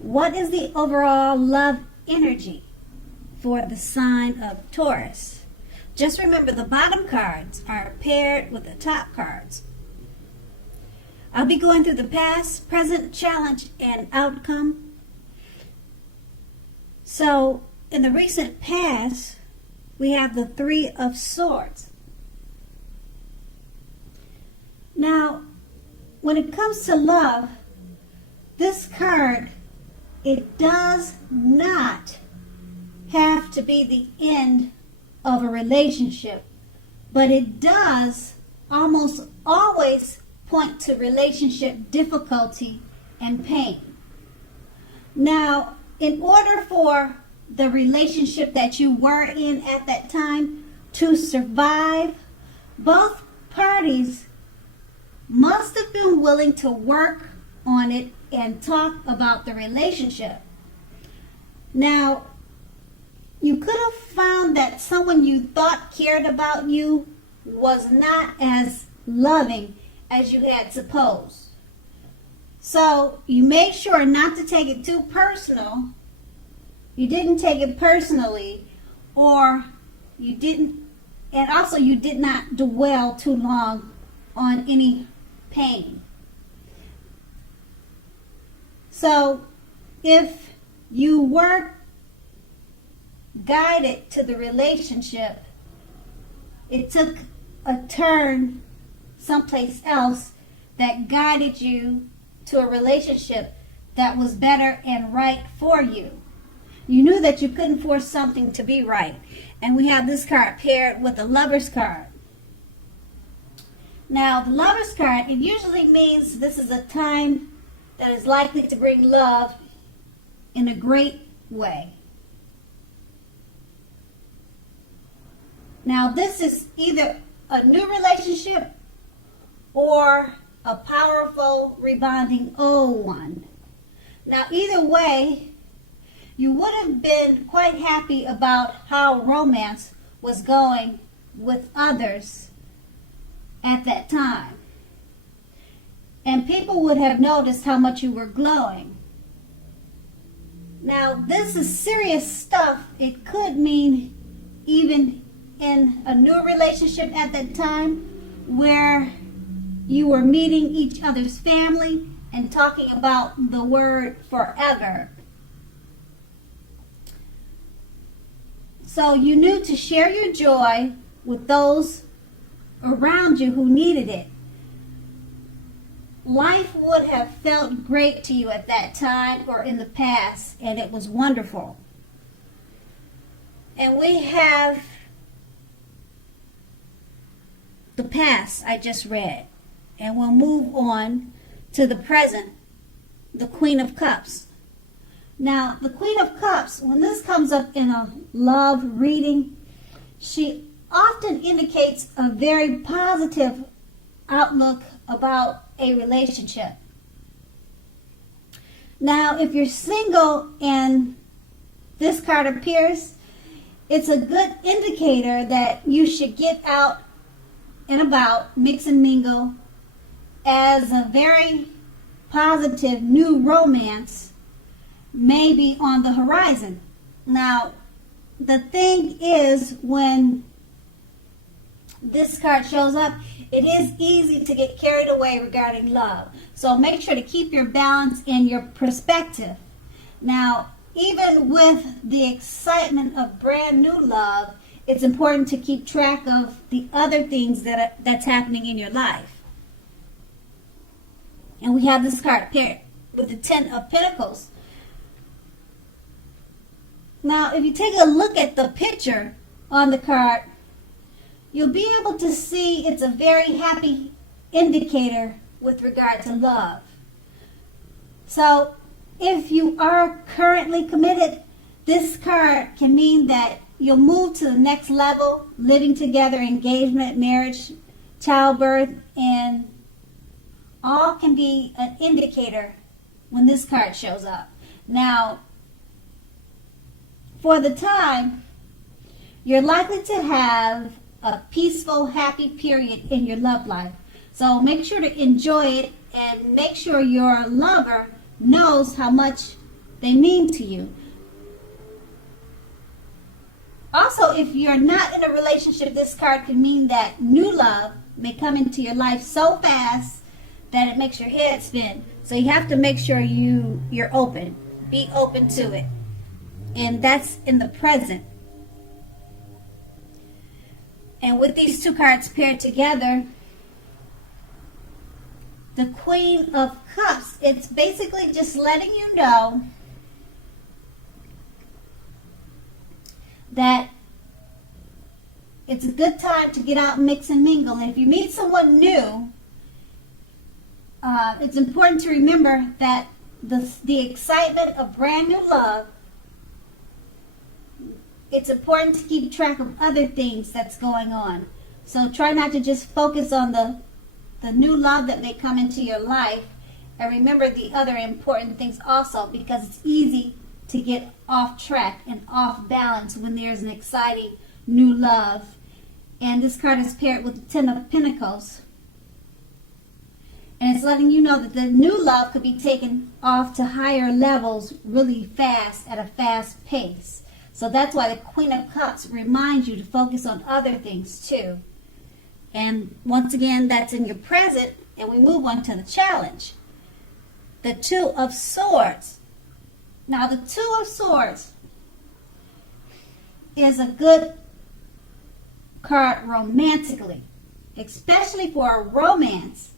What is the overall love energy for the sign of Taurus? Just remember, the bottom cards are paired with the top cards. I'll be going through the past, present, challenge, and outcome. So, in the recent past, we have the Three of Swords. Now, when it comes to love, this card, it does not have to be the end of a relationship, but it does almost always point to relationship difficulty and pain. Now, in order for the relationship that you were in at that time to survive, both parties must have been willing to work on it and talk about the relationship. Now, you could have found that someone you thought cared about you was not as loving as you had supposed. So you made sure not to take it too personal. You didn't take it personally, or you didn't, and also you did not dwell too long on any pain. So if you were guided to the relationship, it took a turn someplace else that guided you to a relationship that was better and right for you. You knew that you couldn't force something to be right. And we have this card paired with the Lover's card. Now, the Lover's card, it usually means this is a time that is likely to bring love in a great way. Now, this is either a new relationship or a powerful, rebonding old one. Now, either way, you would have been quite happy about how romance was going with others at that time. And people would have noticed how much you were glowing. Now, this is serious stuff. It could mean even in a new relationship at that time where you were meeting each other's family and talking about the word forever. So you knew to share your joy with those around you who needed it. Life would have felt great to you at that time or in the past, and it was wonderful. And we have the past I just read, and we'll move on to the present, the Queen of Cups. Now, the Queen of Cups, when this comes up in a love reading, she often indicates a very positive outlook about a relationship. Now, if you're single and this card appears, it's a good indicator that you should get out and about, mix and mingle, as a very positive new romance may be on the horizon. Now, the thing is, when this card shows up, it is easy to get carried away regarding love. So make sure to keep your balance and your perspective. Now, even with the excitement of brand new love, it's important to keep track of the other things that's happening in your life. And we have this card paired with the Ten of Pentacles. Now, if you take a look at the picture on the card, you'll be able to see it's a very happy indicator with regard to love. So, if you are currently committed, this card can mean that you'll move to the next level, living together, engagement, marriage, childbirth, and all can be an indicator when this card shows up. Now, for the time, you're likely to have a peaceful, happy period in your love life. So make sure to enjoy it and make sure your lover knows how much they mean to you. Also, if you're not in a relationship, this card can mean that new love may come into your life so fast that it makes your head spin. So you have to make sure you're open. Be open to it. And that's in the present. And with these two cards paired together, the Queen of Cups, it's basically just letting you know that it's a good time to get out and mix and mingle. And if you meet someone new, it's important to remember that the excitement of brand new love, it's important to keep track of other things that's going on. So try not to just focus on the new love that may come into your life, and remember the other important things also, because it's easy to get off track and off balance when there's an exciting new love. And this card is paired with the Ten of Pentacles. And it's letting you know that the new love could be taken off to higher levels really fast, at a fast pace. So that's why the Queen of Cups reminds you to focus on other things too. And once again, that's in your present, and we move on to the challenge. The Two of Swords. Now, the Two of Swords is a good card romantically, especially for a romance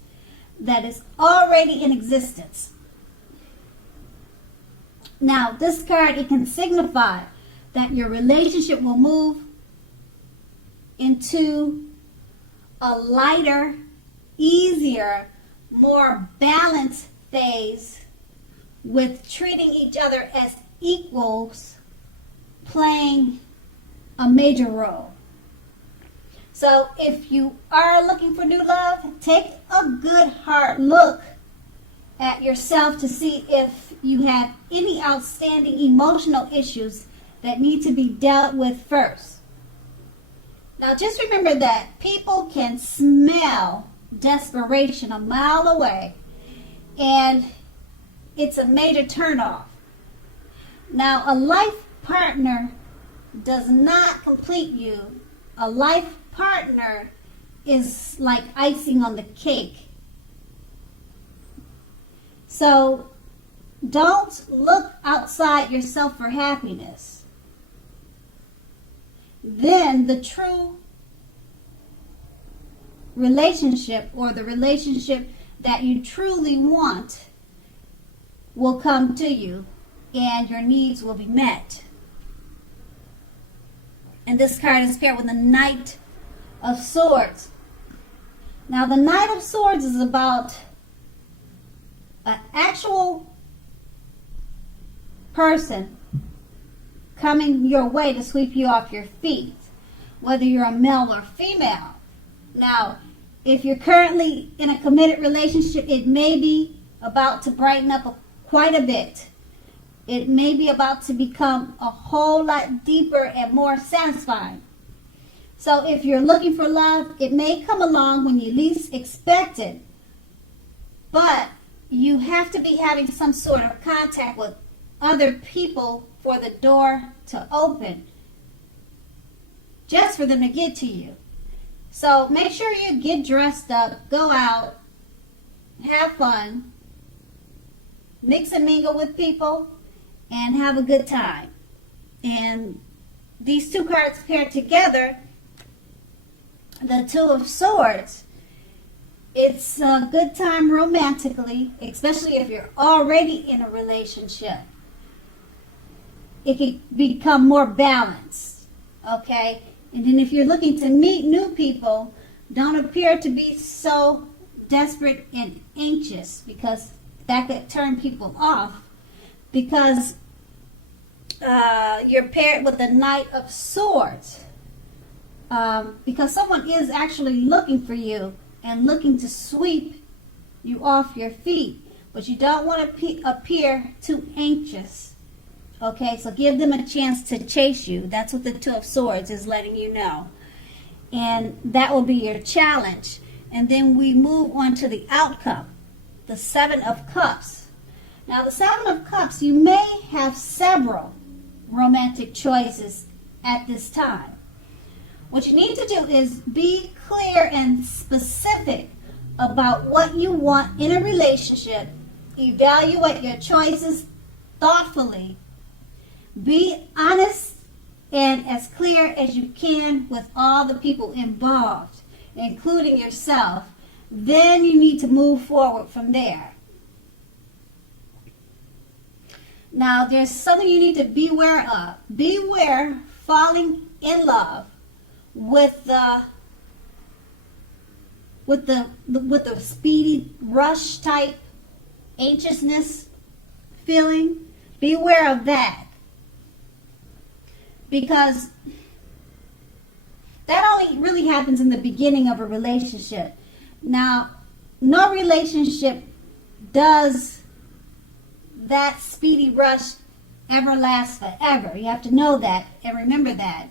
that is already in existence. Now, this card, it can signify that your relationship will move into a lighter, easier, more balanced phase, with treating each other as equals playing a major role. So if you are looking for new love, take a good hard look at yourself to see if you have any outstanding emotional issues that need to be dealt with first. Now just remember that people can smell desperation a mile away, and it's a major turnoff. Now, a life partner does not complete you. A life partner is like icing on the cake. So don't look outside yourself for happiness. Then the true relationship, or the relationship that you truly want, will come to you, and your needs will be met. And this card is paired with the Knight of Swords. Now, the Knight of Swords is about an actual person coming your way to sweep you off your feet, whether you're a male or female. Now, if you're currently in a committed relationship, it may be about to brighten up quite a bit. It may be about to become a whole lot deeper and more satisfying. So if you're looking for love, it may come along when you least expect it. But you have to be having some sort of contact with other people for the door to open, just for them to get to you. So make sure you get dressed up, go out, have fun, mix and mingle with people, and have a good time. And these two cards paired together, the Two of Swords, it's a good time romantically, especially if you're already in a relationship. It can become more balanced, okay? And then if you're looking to meet new people, don't appear to be so desperate and anxious, because that could turn people off, because you're paired with the Knight of Swords, because someone is actually looking for you and looking to sweep you off your feet, but you don't want to appear too anxious. Okay, so give them a chance to chase you. That's what the Two of Swords is letting you know. And that will be your challenge. And then we move on to the outcome, the Seven of Cups. Now, the Seven of Cups, you may have several romantic choices at this time. What you need to do is be clear and specific about what you want in a relationship. Evaluate your choices thoughtfully. Be honest and as clear as you can with all the people involved, including yourself. Then you need to move forward from there. Now, there's something you need to beware of. Beware falling in love with the speedy rush type anxiousness feeling. Beware of that, because that only really happens in the beginning of a relationship. Now, no relationship does that speedy rush ever last forever. You have to know that and remember that.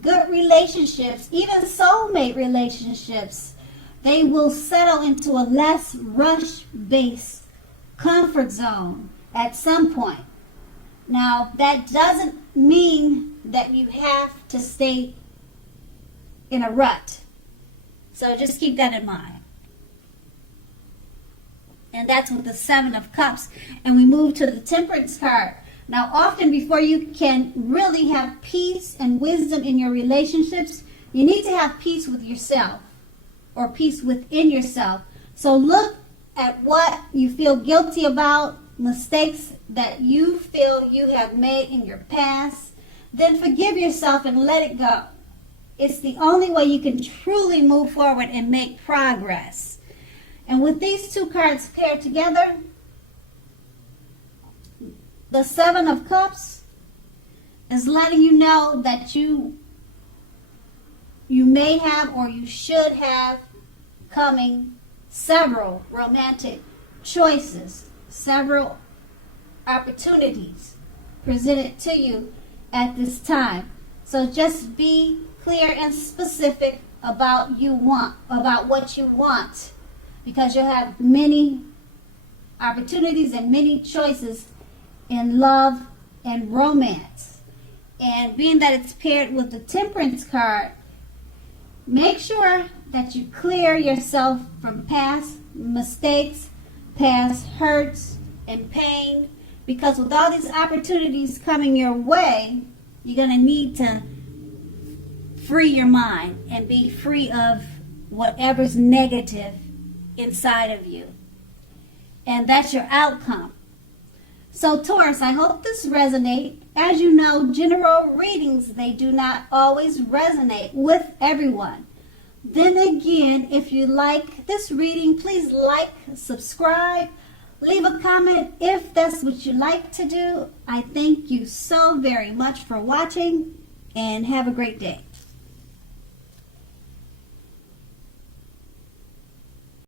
Good relationships, even soulmate relationships, they will settle into a less rush-based comfort zone at some point. Now, that doesn't mean that you have to stay in a rut. So just keep that in mind. And that's with the Seven of Cups. And we move to the Temperance card. Now, often before you can really have peace and wisdom in your relationships, you need to have peace with yourself or peace within yourself. So look at what you feel guilty about, mistakes that you feel you have made in your past. Then forgive yourself and let it go. It's the only way you can truly move forward and make progress. And with these two cards paired together, the Seven of Cups is letting you know that you may have or you should have coming several romantic choices, several opportunities presented to you at this time. So just be clear and specific about what you want, because you'll have many opportunities and many choices in love and romance. And being that it's paired with the Temperance card, make sure that you clear yourself from past mistakes, past hurts and pain, because with all these opportunities coming your way, you're going to need to free your mind and be free of whatever's negative inside of you. And that's your outcome. So Taurus, I hope this resonates. As you know, general readings, they do not always resonate with everyone. Then again, if you like this reading, please like, subscribe, leave a comment if that's what you like to do. I thank you so very much for watching, and have a great day.